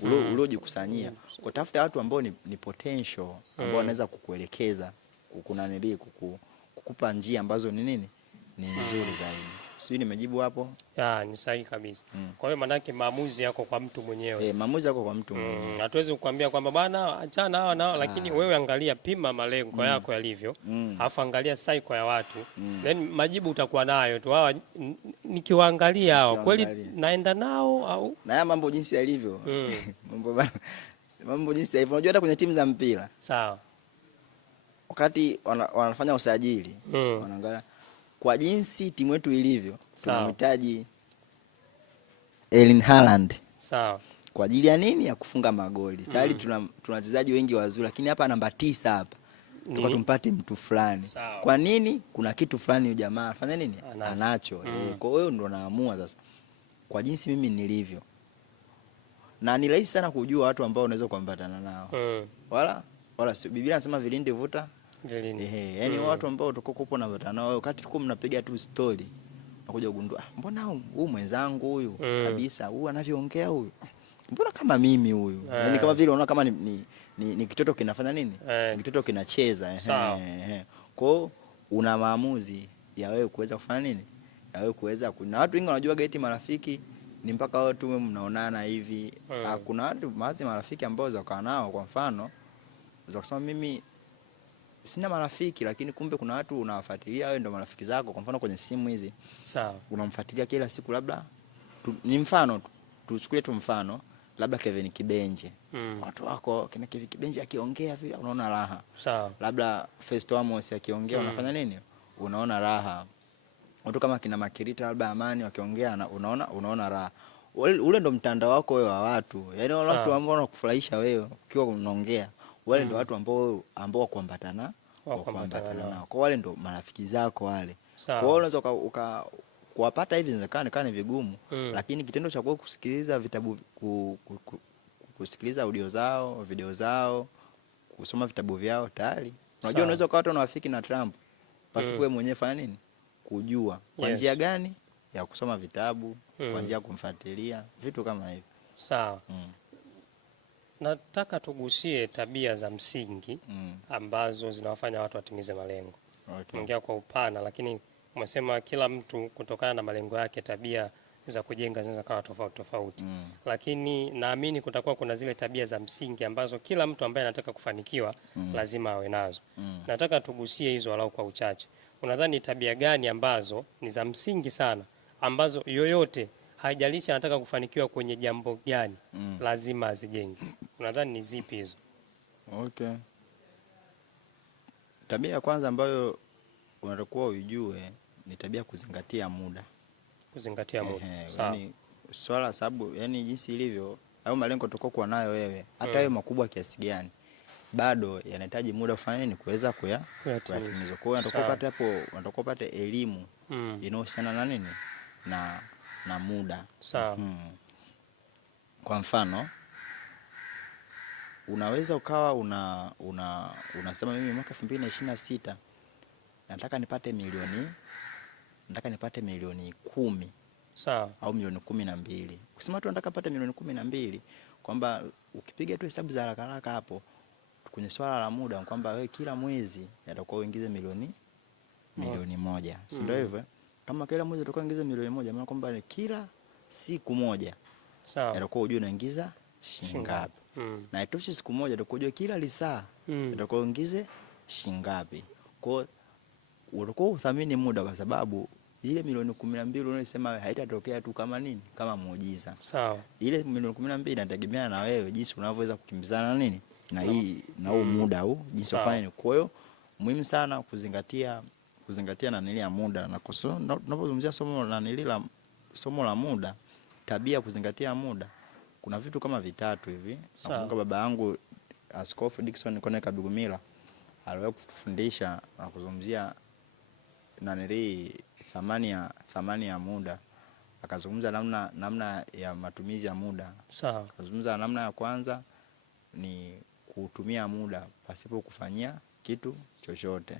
uliojikusanyia. Kwa tafuta watu ambao ni potential ambao wanaweza kukuelekeza kukupa njia ambazo ni nini ni nzuri zaidi. Sijui nimejibu hapo? Ni sahihi kabisa. Kwa hiyo manake maamuzi yako kwa mtu mwenyewe. Maamuzi yako kwa mtu mwenyewe. Hatuwezi kukuambia kwamba bana achana hawa nao, lakini wewe angalia, pima malengo yako yalivyo, alafu angalia cycle ya watu. Then majibu utakuwa nayo tu. Hawa nikiwaangalia hao kweli naenda nao au na mambo jinsi yalivyo. Mambo jinsi yalivyo. Unajua hata kwenye timu za mpira. Sawa. Wakati wanafanya usajili, wanaangalia kwa jinsi timu yetu ilivyo, tunamhitaji Erling Haaland. Sawa. Kwa ajili ya nini? Ya kufunga magoli. Tayari tuna wachezaji wengi wazuri, lakini hapa namba 9 hapa tuko tumpate mtu fulani. Kwa nini? Kuna kitu fulani jamaa afanya nini? Anacho. Kwa hiyo ndo naamua sasa kwa jinsi mimi nilivyo. Na ni rahisi sana kujua watu ambao unaweza kuambatana nao. Wala Biblia inasema vilinde vuta. Yaani watu ambao tukokupo na vatana nao wakati tuko mnapiga tu story unakuja kugundua mbona huyu mwenzangu huyu kabisa huyu anavyoongea huyu mbona kama mimi huyu. Yaani kama vile unaona kama ni kitoto kinafanya nini? Ni kitoto kinacheza. Kwa hiyo una maamuzi ya wewe kuweza kufanya nini? Ya wewe kuweza na watu wengi wanajua geti marafiki ni mpaka wao tu mnaonana hivi. Kuna watu marafiki ambao zakaa nao, kwa mfano unaweza kusema mimi sina marafiki, lakini kumbe kuna watu unawafuatilia wewe ndo marafiki zako. Kwa mfano kwenye simu hizi. Sawa. Unamfuatilia kila siku, labda ni mfano tuchukulie tu mfano labda Kevin Kibenje. Watu wako kina Kevin Kibenje akiongea vile unaona raha. Sawa. Labda Festo Amos akiongea unafanya nini? Unaona raha. Watu kama kina Makirita labda Amani wakiongea unaona raha. Ule ndo mtandao wako wewe wa watu. Yaani watu ambao wanakufurahisha wewe ukiwa unaongea. Wale ndo watu ambao kuambatana nao. Kwa wale ndo marafiki zako wale. Kwa hiyo unaweza kuwapata hivi inawezekana ni vigumu, lakini kitendo cha kusikiliza vitabu kusikiliza audio zao, video zao, kusoma vitabu vyao tayari. Unajua unaweza kuwa hata unawafiki na Trump. Basi wewe mwenyewe fanya nini? Kujua kwa njia gani ya kusoma vitabu, kwa njia kumfuatilia, vitu kama hivyo. Sawa. Nataka tugusie tabia za msingi ambazo zinawafanya watu watimize malengo. Tumeongea kwa upana, lakini umesema kila mtu kutokana na malengo yake tabia za kujenga zinaweza kuwa tofauti. Lakini naamini kutakuwa kuna zile tabia za msingi ambazo kila mtu ambaye anataka kufanikiwa lazima awe nazo. Nataka tugusie hizo walau kwa uchache. Unadhani tabia gani ambazo ni za msingi sana ambazo yoyote haijalishi anataka kufanikiwa kwenye jambo gani lazima azijenge? Unadhani ni zipi hizo? Tabia ya kwanza ambayo unatakiwa ujue ni tabia kuzingatia muda. Kuzingatia muda. Sawa. Yani swala sababu yani jinsi ilivyo au malengo tukokuwa nayo wewe hata wewe makubwa kiasi gani bado yanahitaji muda kufanya nini kuweza kuyatimiza. Kwa hiyo unatakiwa upate elimu inayohusiana na nini na muda. Sawa. Kwa mfano unaweza ukawa unasema mimi mwaka 2026 nataka nipate milioni 10. Sawa. Au milioni 12. Ukisema tu nataka pata milioni 12 kwamba ukipiga tu hesabu za haraka hapo kwenye swala la muda kwamba wewe kila mwezi yatakuwa uingize milioni 1. Si ndio hivyo? Kama kila mwezi utakuwa uingize milioni 1 maana kwamba kila siku moja sawa yatakuwa ujue unaingiza shilingi ngapi. Na itoshi siku moja utakuwa ujue kila lisaa utakuwa uingize shilingi ngapi. Kwa hiyo utakuwa uthamini muda kwa sababu ile milioni 12 unayosema haitatokea tu kama nini? Kama muujiza. Sawa. Ile milioni 12 inategemea na wewe jinsi unavyoweza kukimbizana nini? Na huu muda huu jinsi ufanye. Kwa hiyo muhimu sana kuzingatia na nili ya muda na tunapozungumzia somo la muda, tabia kuzingatia muda. kuna vitu kama vitatu hivi. Nakumbuka baba yangu Askofu Dickson Kone Kabigumila aliwahi kufundisha na kuzungumzia thamani ya muda. Akazungumza namna ya matumizi ya muda. Sawa. Akazungumza namna ya kwanza ni kutumia muda pasipo kufanyia kitu chochote.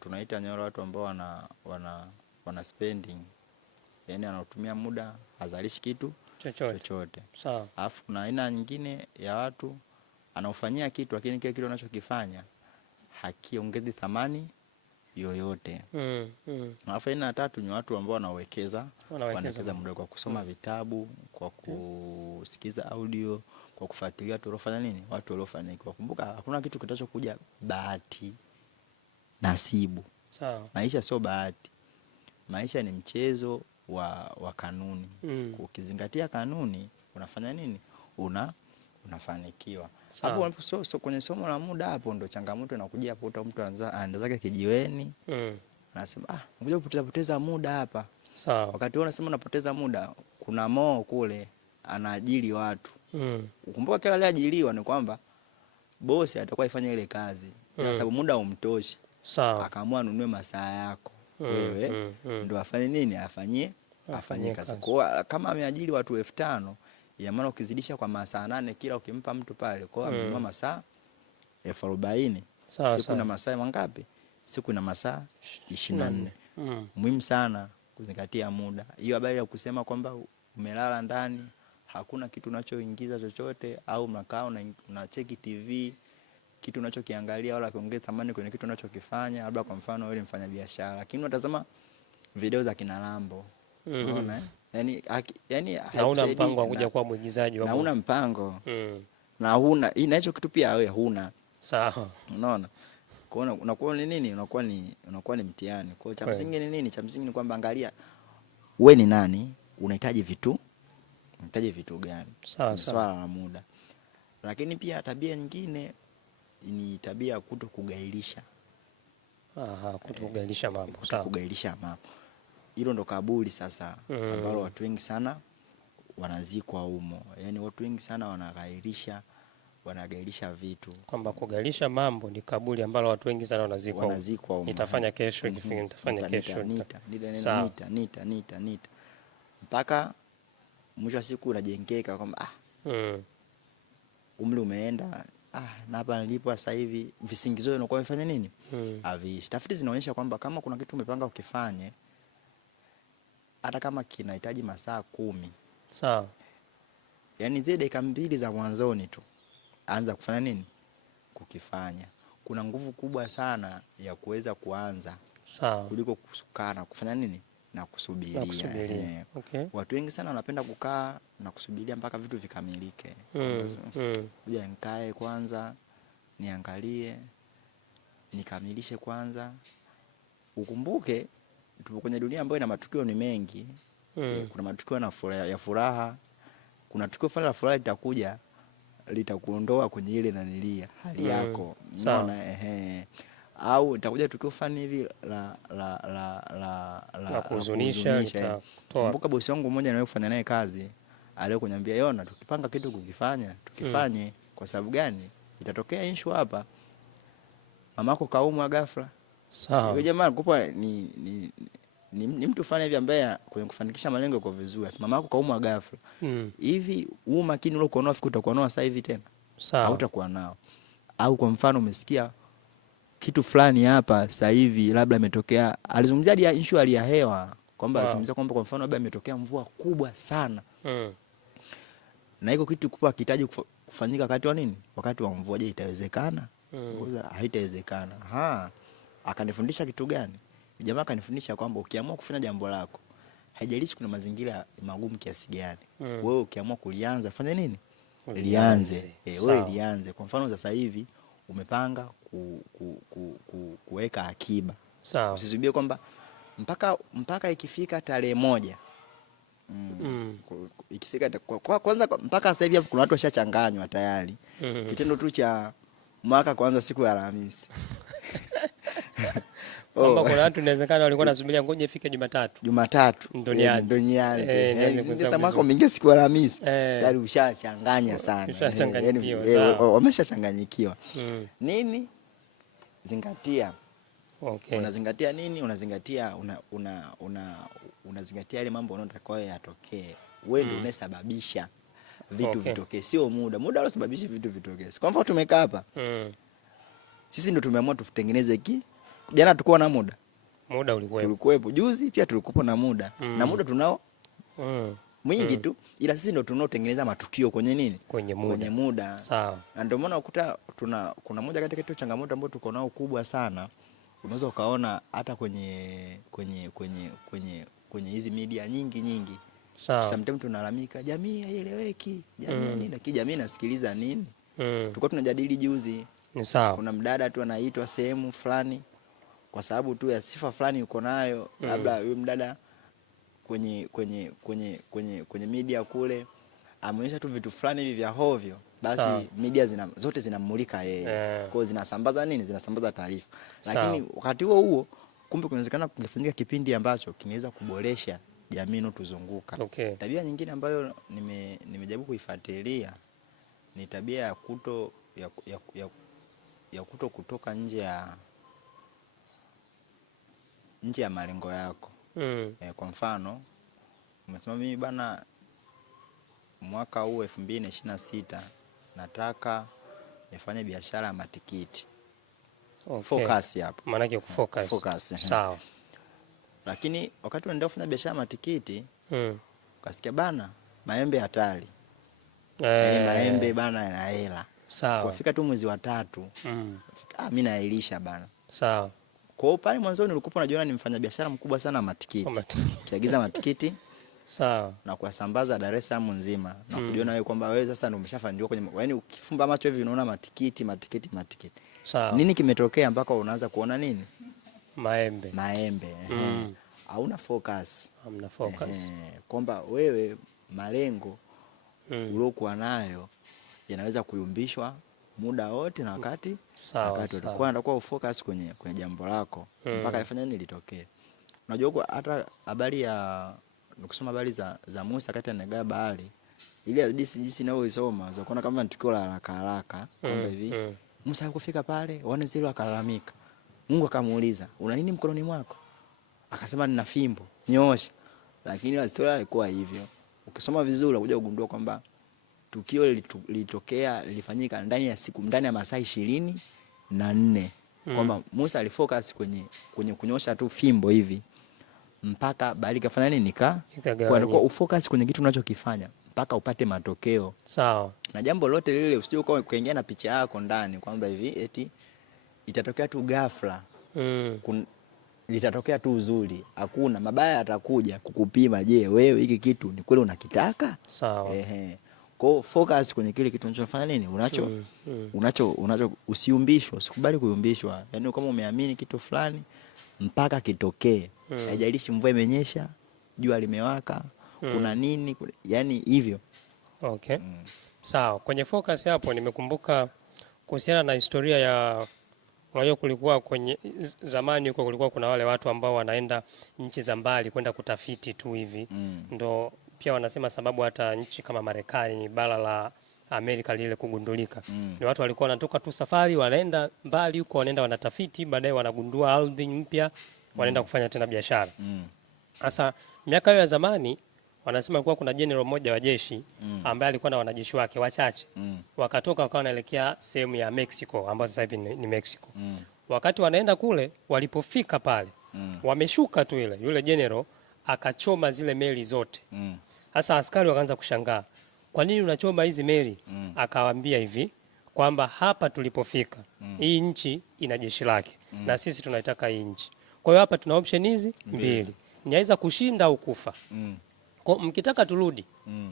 Tunaita nyoro watu ambao wana spending. Yaani anatumia muda hazalishi kitu chochote. Sawa. Alafu kuna aina nyingine ya watu anaufanyia kitu lakini kile kitu anachokifanya hakiongezi thamani yoyote. Alafu aina ya tatu ni watu ambao wanawekeza muda kwa kusoma vitabu, kwa kusikiza audio, kwa kufuatilia watu waliofanya nini, watu waliofanikiwa. Kumbuka hakuna kitu kitachokuja bahati nasibu. Sawa. Maisha sio bahati. Maisha ni mchezo wa kanuni. Ukizingatia kanuni unafanya nini? Unafanikiwa. Hapo so kwenye somo la muda hapo ndo changamoto inakuja hapo. Mtu anaanza zake kijiweni. Anasema ngoja kupoteza muda hapa. Sawa. Wakati wewe unasema unapoteza muda, kuna moo kule anaajiri watu. Ukumbuka kila aliyeajiriwa ni kwamba bosi atakuwa ifanya ile kazi. Kwa sababu muda umtoshi. Sawa. Akaamua anunue masaa yako. Wewe ndo afanye nini? Afanye kazi. Kwa kama ameajiri watu 5,000, ina maana ukizidisha kwa masaa 8 kila ukimpa mtu pale, kwa amenunua masaa 40,000. Siku na masaa mangapi? Siku na masaa 24. Muhimu sana kuzingatia muda. Hiyo habari ya kusema kwamba umelala ndani, hakuna kitu unachoingiza chochote, au mnakaa unacheki TV, kitu unachokiangalia wala kiongeza thamani kwenye kitu unachokifanya. Labda kwa mfano wewe ni mfanyabiashara lakini unatazama video za kina Lambo. Unaona? Yaani hauna mpango wa kuja kuwa mwigizaji wa hauna mpango. Na huna inacho kitu pia wewe huna. Sawa. Unaona? Kwa hiyo unakuwa ni nini? Unakuwa ni mtihani. Kwa hiyo cha msingi ni nini? Cha msingi ni kwamba angalia wewe ni nani, unahitaji vitu gani? Sawa. Swala la muda. Lakini pia tabia nyingine ni tabia ya kutokugailisha. Kutokugailisha mambo. Sawa. Kutokugailisha mambo. Hilo ndo kaburi sasa ambalo watu wengi sana wanazikwa humo. Yaani watu wengi sana wanagailisha vitu. Kwamba kugailisha mambo ni kaburi ambalo watu wengi sana wanazikwa humo. Nitafanya kesho, nitafanya kesho. Nita. Mpaka mwisho wa siku unajengeka kwamba umri umeenda, na hapa nilipo sasa hivi visingizio unakuwa umefanya nini? Haviishi. Tafiti zinaonyesha kwamba kama kuna kitu umepanga ukifanye, hata kama kinahitaji masaa 10. Sawa. Yaani zile dakika 2 za mwanzoni tu anza kufanya nini? Kukifanya. Kuna nguvu kubwa sana ya kuweza kuanza. Sawa. Kuliko kukaa na kufanya nini? Na kusubiria. Okay. Watu wengi sana wanapenda kukaa na kusubiria mpaka vitu vikamilike. Kuja nikae kwanza, niangalie, nikamilishe kwanza. Ukumbuke tupo kwenye dunia ambayo ina matukio ni mengi. Kuna matukio ya furaha. Kuna tukio fulani la furaha litakuja litakuondoa kwenye ile nanilia hali yako. Unaona? Au itakuja tukio fulani hivi la kuhuzunisha. Kumbuka bosi wangu mmoja anaye kufanya naye kazi aliyokuniambia, Yona, tukipanga kitu tukifanye. Kwa sababu gani? Itatokea issue hapa. Mamako kaumwa ghafla. Sawa. Yule jamaa alikuwa ni mtu fulani hivi ambaye kwenye kufanikisha malengo kwa vizuri. Mamako kaumwa ghafla. Hivi huu makini ule uko nao utakuwa nao sasa hivi tena? Sawa. Hautakuwa nao. Au kwa mfano umesikia kitu fulani hapa sasa hivi labda imetokea, alizungumzia issue ya hewa kwamba alizungumzia kwamba kwa mfano labda imetokea mvua kubwa sana. Na hiko kitu kubwa kihitaji kufanyika wakati wa nini? Wakati wa mvua. Je, itawezekana? Haitawezekana. Akanifundisha kitu gani? Jamaa akanifundisha kwamba ukiamua kufanya jambo lako, haijalishi kuna mazingira magumu kiasi gani. Wewe ukiamua kulianza, fanya nini? Lianze. Wewe lianze. Kwa mfano sasa hivi umepanga kuweka akiba. Sawa. Usisubie kwamba mpaka ikifika tarehe 1. Ikifika kwanza mpaka sasa hivi kuna watu washachanganywa tayari. Kitendo tu cha mwaka kwanza siku ya Alhamisi. Kwamba kuna watu inawezekana walikuwa nasubiria ngoja ifike Jumatatu ndo nianze. Sasa mwaka umeingia siku ya Alhamisi tayari ushachanganya sana. Wameshachanganyikiwa. Nini? Zingatia. Okay. Unazingatia nini? Unazingatia unazingatia yale mambo unayotakiwa yatokee. Wewe ndio unasababisha vitu vitokee, sio muda. Muda unasababisha vitu vitokee. Kwa mfano tumekaa hapa. Sisi ndio tumeamua tutengeneze hiki. Jana tulikuwa na muda. Muda ulikuwepo. Juzi pia tulikuwa na muda. Na muda tunao mwingi tu, ila sisi ndio tunaotengeneza matukio kwenye nini? Kwenye muda. Sawa. Na ndio maana ukuta kuna moja katika changamoto ambayo tuko nao kubwa sana. Unaweza ukaona hata kwenye hizi media nyingi. Sawa. Sometimes tunalalamika jamii haieleweki, jamii nini, lakini jamii inasikiliza nini? Tulikuwa tunajadili juzi. Ni sawa. Kuna mdada tu anaitwa sehemu fulani kwa sababu tu ya sifa fulani uko nayo, labda huyo mdada kwenye media kule ameonyesha tu vitu fulani hivi vya hovyo, basi media zote zinamulika yeye. Kwa zinasambaza nini? Zinasambaza taarifa. Lakini wakati huo kumbe kunawezekana kungefanyika kipindi ambacho kinaweza kuboresha jamii inotuzunguka. Okay. Tabia nyingine ambayo nimejaribu kuifuatilia ni tabia ya kutoka nje ya malengo yako. Kwa mfano umesema mimi bana mwaka huu 2026 nataka nifanye biashara ya matikiti. Okay. Focus hapo. Maana yake kufocus. Sawa. Lakini wakati unaenda kufanya biashara ya matikiti, ukasikia bana maembe hatari. Yaani maembe bana yana hela. Sawa. Kufika tu mwezi wa 3. Mimi naelisha bana. Sawa. Kwa hiyo pale mwanzo nilikuwa najiona ni mfanya biashara mkubwa sana matikiti. Kiagiza matikiti. Sawa. Na kuyasambaza Dar es Salaam nzima. Na kujiona wewe kwamba wewe sasa ndio umeshafanikiwa kwenye, yaani ukifumba macho hivi unaona matikiti. Sawa. Nini kimetokea mpaka unaanza kuona nini? Maembe. Hauna focus. Hamna focus. Kwamba wewe malengo uliokuwa nayo yanaweza kuyumbishwa muda wote na wakati utakuwa unatakiwa ufocus kwenye jambo lako mpaka ifanye nini litokee. Unajua hata habari ya ukisoma habari za Musa kati anagaa bahari, ile hadithi ninayoisoma za kuona kama tukio la haraka kwamba hivi Musa alipofika pale Wanaziri wakalalamika. Mungu akamuuliza, "Una nini mkononi mwako?" Akasema, "Nina fimbo, nyoosha." Lakini historia ilikuwa hivyo. Ukisoma vizuri unakuja kugundua kwamba tukio lilifanyika ndani ya masaa 24. Kwamba Musa alifocus kwenye kunyosha tu fimbo hivi mpaka bahari kafanya nini kwa ufocus kwenye kitu unachokifanya mpaka upate matokeo. Sawa. Na jambo lote lile usije ukaingia na picha yako ndani kwamba hivi eti itatokea tu ghafla. Litatokea tu uzuri. Hakuna, mabaya atakuja kukupima. Je, wewe hiki kitu ni kweli unakitaka? Sawa. Kwa focus kwenye kile kitu unachofanya nini? Unacho usiumbishwe, usikubali kuyumbishwa. Yaani kama umeamini kitu fulani mpaka kitokee. Haijalishi mvua imenyesha, jua limewaka, kuna nini, yaani hivyo. Okay. Sawa. Kwenye focus hapo nimekumbuka kuhusiana na historia ya, unajua kulikuwa kwenye zamani huko kulikuwa kuna wale watu ambao wanaenda nchi za mbali kwenda kutafiti tu hivi. Ndo pia wanasema sababu hata nchi kama Marekani, bara la Amerika lile kugundulika. Ni watu walikuwa wanatoka tu safari, wanaenda mbali huko, wanaenda wanatafiti, baadaye wanagundua ardhi mpya, wanaenda kufanya tena biashara. Sasa miaka hiyo ya zamani wanasema kuwa kuna general mmoja wa jeshi ambaye alikuwa na wanajeshi wake wachache. Wakatoka wakawa wanaelekea sehemu ya Mexico ambayo sasa hivi ni Mexico. Wakati wanaenda kule, walipofika pale, wameshuka tu yule general akachoma zile meli zote. Sasa askari wakaanza kushangaa, "Kwa nini unachoma hizi meli?" Akawaambia hivi kwamba hapa tulipofika, hii nchi ina jeshi lake na sisi tunaitaka hii nchi. Kwa hiyo hapa tuna option hizi mbili. Niweza kushinda au kufa. Kwa mkitaka turudi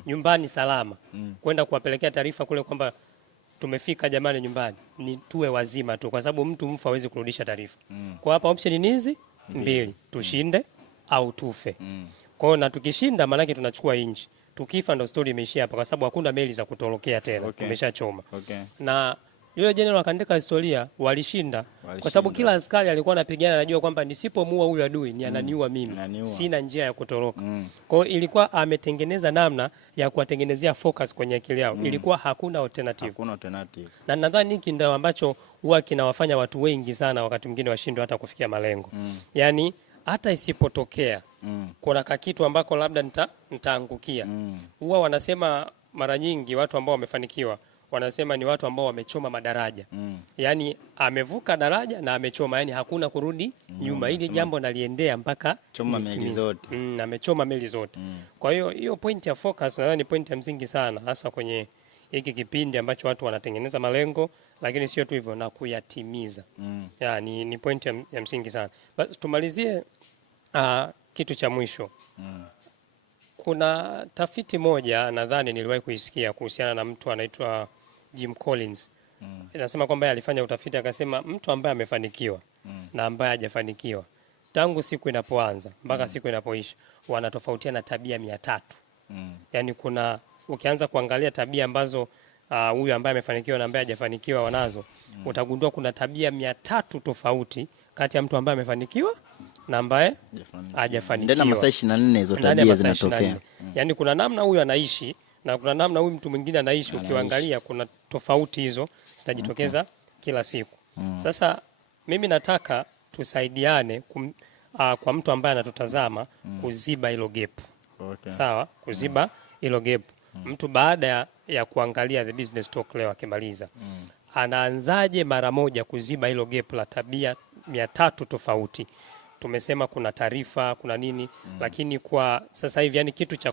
nyumbani salama, kwenda kuwapelekea taarifa kule kwamba tumefika jamani nyumbani, ni tuwe wazima tu, kwa sababu mtu mfu hawezi kurudisha taarifa. Kwa hapa option ni hizi mbili, tushinde au tufe. Kwa hiyo na tukishinda maana yake tunachukua nchi. Tukifa ndo story imeishia hapa, kwa sababu hakuna meli za kutorokea tena. Tumeshachoma. Na Yule jenerali akaandika historia, walishinda. Kwa sababu kila askari alikuwa anapigana, anajua kwamba nisipomuua huyu adui ni ananiua mimi. Sina njia ya kutoroka. Kwa hiyo ilikuwa ametengeneza namna ya kuwatengenezea focus kwenye akili yao. Ilikuwa hakuna alternative. Na nadhani hiki ndio ambacho huwa kinawafanya watu wengi sana wakati mwingine washindwe hata kufikia malengo. Yaani hata isipotokea kuna kakitu ambako labda nitaangukia. Huwa wanasema mara nyingi watu ambao wamefanikiwa wanasema ni watu ambao wamechoma madaraja. Yaani amevuka daraja na amechoma, yani hakuna kurudi nyuma. Hili jambo naliendea mpaka choma meli zote. Amechoma meli zote. Kwa hiyo point ya focus nadhani ni point ya msingi sana, hasa kwenye hiki kipindi ambacho watu wanatengeneza malengo, lakini sio tu hivyo na kuyatimiza. Ni point ya msingi sana. Basi tumalizie kitu cha mwisho. Kuna tafiti moja nadhani niliwahi kuisikia kuhusiana na mtu anaitwa Jim Collins. Inasema kwamba alifanya utafiti akasema mtu ambaye amefanikiwa na ambaye hajafanikiwa tangu siku inapoanza mpaka siku inapoisha wanatofautiana tabia 300. Yaani kuna ukianza kuangalia tabia ambazo huyu ambaye amefanikiwa na ambaye hajafanikiwa wanazo, utagundua kuna tabia 300 tofauti kati ya mtu ambaye amefanikiwa na ambaye hajafanikiwa. Ndani ya masaa 24 hizo tabia zinatokea. Yaani kuna namna huyu anaishi na kuna namna huyu mtu mwingine anaishi, ukiangalia kuna tofauti hizo zitajitokeza kila siku. Sasa mimi nataka tusaidiane kwa mtu ambaye anatutazama kuziba hilo gap. Sawa, kuziba hilo gap. Mtu baada ya kuangalia The Business Talk leo akimaliza, anaanzaje mara moja kuziba hilo gap la tabia 300 tofauti? Tumesema kuna taarifa, kuna nini, lakini kwa sasa hivi yani kitu cha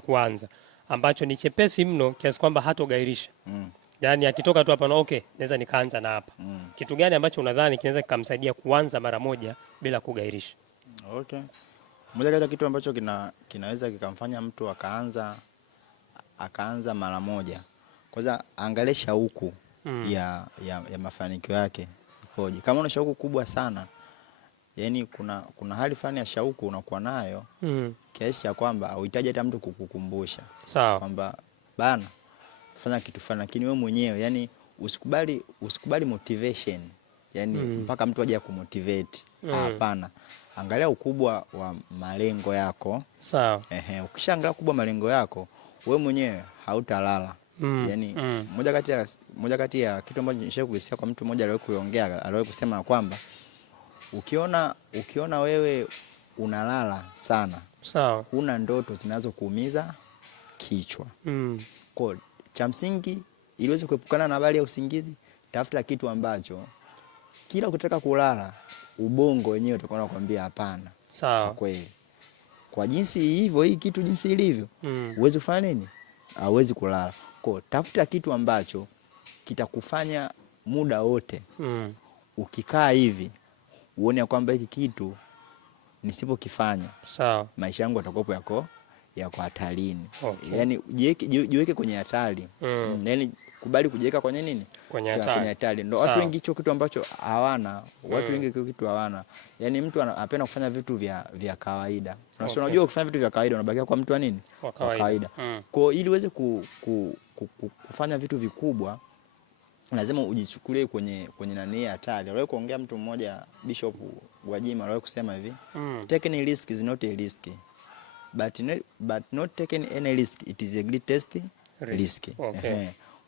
kuanza ambacho ni chepesi mno kiasi kwamba hatogairisha. Yaani akitoka tu hapa na naweza nikaanza na hapa. Kitu gani ambacho unadhani kinaweza kumsaidia kuanza mara moja bila kugairisha? Moja kati ya kitu ambacho kinaweza kikamfanya mtu akaanza mara moja. Kwanza angalia shauku ya mafanikio yake ikoje. Kama una shauku kubwa sana, yani kuna hali fulani ya shauku unakuwa nayo kiasi cha kwamba uhitaji hata mtu kukukumbusha. Sawa. Kwamba bana fanya kitu fulani, lakini wewe mwenyewe yani usikubali motivation. Yani mpaka mtu aje kumotivate. Hapana. Angalia ukubwa wa malengo yako. Sawa. Ukishaangalia ukubwa wa malengo yako, wewe mwenyewe hautalala. Yani moja kati ya kitu ambacho nishawahi kusikia kwa mtu mmoja aliwahi kusema kwamba ukiona wewe unalala sana, sawa, una ndoto zinazokuumiza kichwa. Kwa cha msingi ili uweze kuepukana na habari ya usingizi, tafuta kitu ambacho kila ukitaka kulala ubongo wenyewe utakuwa unakwambia hapana. Sawa. Kwa kweli, kwa jinsi hivyo, hii kitu jinsi ilivyo, uweze kufanya nini? Hauwezi kulala. Kwa tafuta kitu ambacho kitakufanya muda wote ukikaa hivi uone kwamba hiki kitu nisipokifanya, sawa, maisha yangu yatakuwa yako hatarini. Yaani jiweke kwenye hatari. Yaani kubali kujiweka kwenye nini? Kwenye hatari. Ndio watu wengi hicho kitu ambacho hawana. Watu wengi hicho kitu hawana. Yaani mtu anapenda kufanya vitu vya kawaida. Na sio, unajua ukifanya vitu vya kawaida unabakia kwa mtu wa nini? Wa kawaida. Kwa ili uweze kufanya vitu vikubwa, lazima ujichukulie kwenye nani hatari. Aliwahi kuongea mtu mmoja, Bishop Gwajima, aliwahi kusema hivi, taking risk is not a risk, but not taking any risk, it is a greatest risk.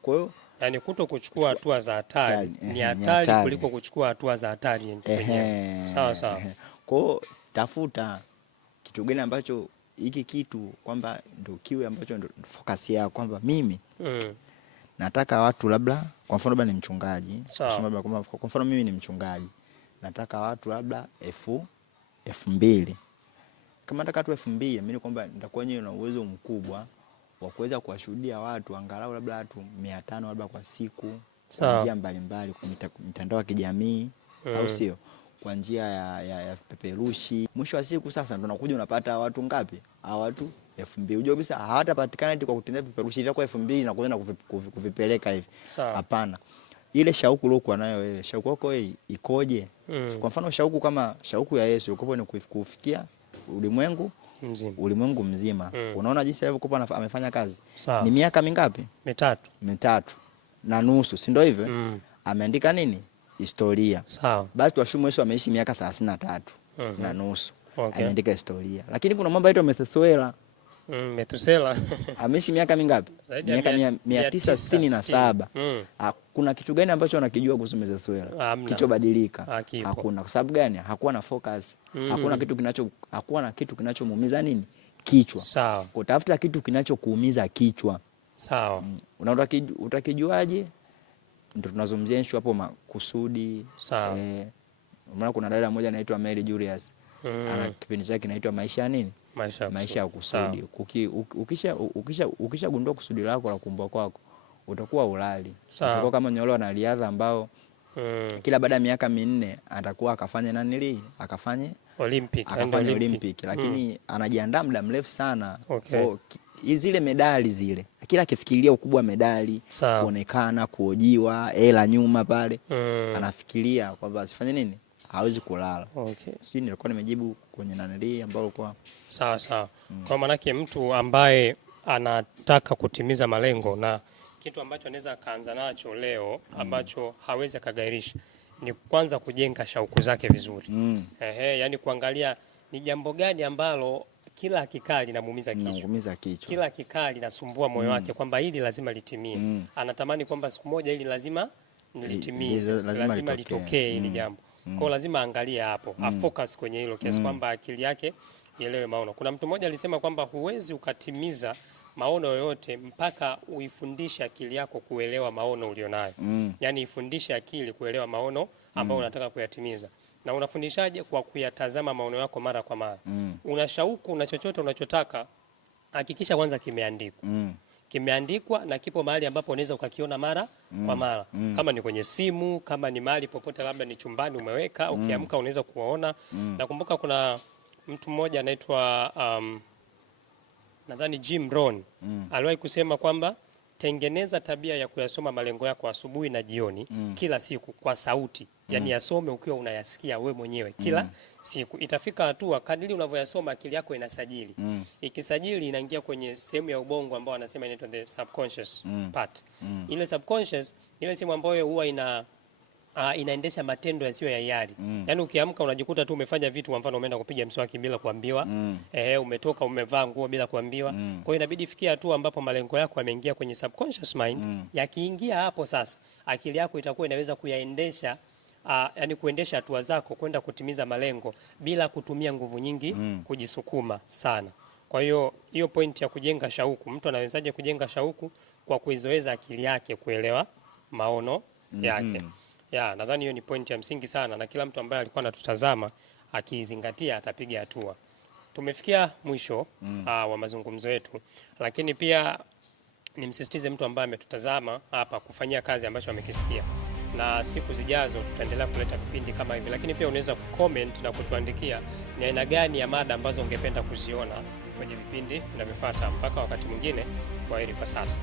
Kwa hiyo yani kutokuchukua hatua za hatari ni hatari kuliko kuchukua hatua za hatari yenyewe. Sawa sawa. Kwa hiyo tafuta kitu gani ambacho hiki kitu kwamba ndio kiwe ambacho ndio focus yako, kwamba mimi nataka watu labda, kwa mfano labda ni mchungaji, kwa mfano mimi ni mchungaji, nataka watu labda 2,000. Kama nataka watu 2,000, mimi kwamba nitakuwa nyewe na uwezo mkubwa wa kuweza kuwashuhudia watu angalau labda watu 500 labda kwa siku, kwa njia mbalimbali, kwa mitandao ya kijamii, au sio, kwa njia ya peperushi. Mwisho wa siku sasa ndio unakuja unapata watu ngapi? Watu 2,000. Unajua kabisa hawatapatikana eti kwa kutengeneza peperushi vyako 2,000 na kuenda kuvipeleka hivi. Hapana. Ile shauku uliokuwa nayo wewe, shauku yako wewe ikoje? Kwa mfano shauku kama shauku ya Yesu ilikuwa ni kufikia ulimwengu mzima. Unaona jinsi alivyokuwa amefanya kazi. Ni miaka mingapi? 3. na nusu, si ndio hivyo? Ameandika nini? Historia. Sawa. Basi Twashumu Yesu ameishi miaka 33 na nusu. Okay. Ameandika historia. Lakini kuna mambo yaitwa Methusela. Methusela. Ameishi miaka mingapi? Miaka 967. Kuna kitu gani ambacho anakijua kuhusu Methusela? Kichobadilika. Hakuna. Kwa sababu gani? Hakuwa na focus. Hakuwa na kitu kinachomuumiza nini? Kichwa. Sawa. Kutafuta kitu kinachokuumiza kichwa. Sawa. Utakijuaje? Ndio tunazungumzia issue hapo makusudi. Sawa. Maana kuna dada mmoja anaitwa Mary Julius. Ana kipindi chake kinaitwa maisha ya nini? Maisha ya kusudi. Ukisha gundua kusudi lako la kuumbwa kwako, utakuwa ulali. Utakuwa kama Nyolo na riadha ambao kila baada ya miaka 4 atakuwa akafanya akafanye Olympic, lakini anajiandaa muda mrefu sana. Okay. Zile medali zile, kila akifikiria ukubwa medali, kuonekana, kuojiwa, hela nyuma pale, anafikiria kwamba asifanye nini? Hawezi kulala. Okay. Sisi nilikuwa nimejibu kwenye naneli ambao ulikuwa sawa. Kwa maana yake mtu ambaye anataka kutimiza malengo na kitu ambacho anaweza kaanza nacho leo ambacho hawezi akagairisha ni kwanza kujenga shauku zake vizuri. Yani kuangalia ni jambo gani ambalo kila akikaa linamuumiza kichwa. Kila akikaa linasumbua moyo wake kwamba hili lazima litimie. Anatamani kwamba siku moja hili lazima nilitimize, lazima litokee hili jambo. Kwa lazima angalia hapo, afocus kwenye hilo kiasi kwamba akili yake ielewe maono. Kuna mtu mmoja alisema kwamba huwezi ukatimiza maono yoyote mpaka uifundishe akili yako kuelewa maono ulionayo. Yani ifundishe akili kuelewa maono ambayo unataka kuyatimiza. Na unafundishaje? Kwa kuyatazama maono yako mara kwa mara. Una shauku na chochote unachotaka, hakikisha kwanza kimeandikwa. Kimeandikwa na kipo mahali ambapo unaweza ukakiona mara kwa mara. Kama ni kwenye simu, kama ni mahali popote, labda ni chumbani umeweka, ukiamka unaweza kuona. Nakumbuka kuna mtu mmoja anaitwa nadhani Jim Rohn aliwahi kusema kwamba tengeneza tabia ya kuyasoma malengo yako asubuhi na jioni kila siku kwa sauti. Yani yasome ukiwa unayasikia we mwenyewe kila siku. Itafika hatua kadiri unavyoyasoma akili yako inasajili. Ikisajili inaingia kwenye sehemu ya ubongo ambao wanasema inaitwa the subconscious part. Ile subconscious ile sehemu ambayo huwa inaendesha matendo yasiyo ya hiari. Yani ukiamka unajikuta tu umefanya vitu, kwa mfano umeenda kupiga mswaki bila kuambiwa, umetoka umevaa nguo bila kuambiwa. Kwa hiyo inabidi fikia hatua ambapo malengo yako yameingia kwenye subconscious mind. Yakiingia hapo sasa, akili yako itakuwa inaweza kuyaendesha, yani kuendesha hatua zako kwenda kutimiza malengo bila kutumia nguvu nyingi kujisukuma sana. Kwa hiyo point ya kujenga shauku, mtu anawezaje kujenga shauku? Kwa kuizoeza akili yake kuelewa maono yake. Nadhani hiyo ni point ya msingi sana, na kila mtu ambaye alikuwa anatutazama akizingatia atapiga hatua. Tumefikia mwisho wa mazungumzo yetu, lakini pia nimsisitize mtu ambaye ametutazama hapa kufanyia kazi ambacho amekisikia, na siku zijazo tutaendelea kuleta vipindi kama hivi, lakini pia unaweza kucomment na kutuandikia ni aina gani ya mada ambazo ungependa kuziona kwenye vipindi vinavyofuata. Mpaka wakati mwingine, kwaheri kwa sasa.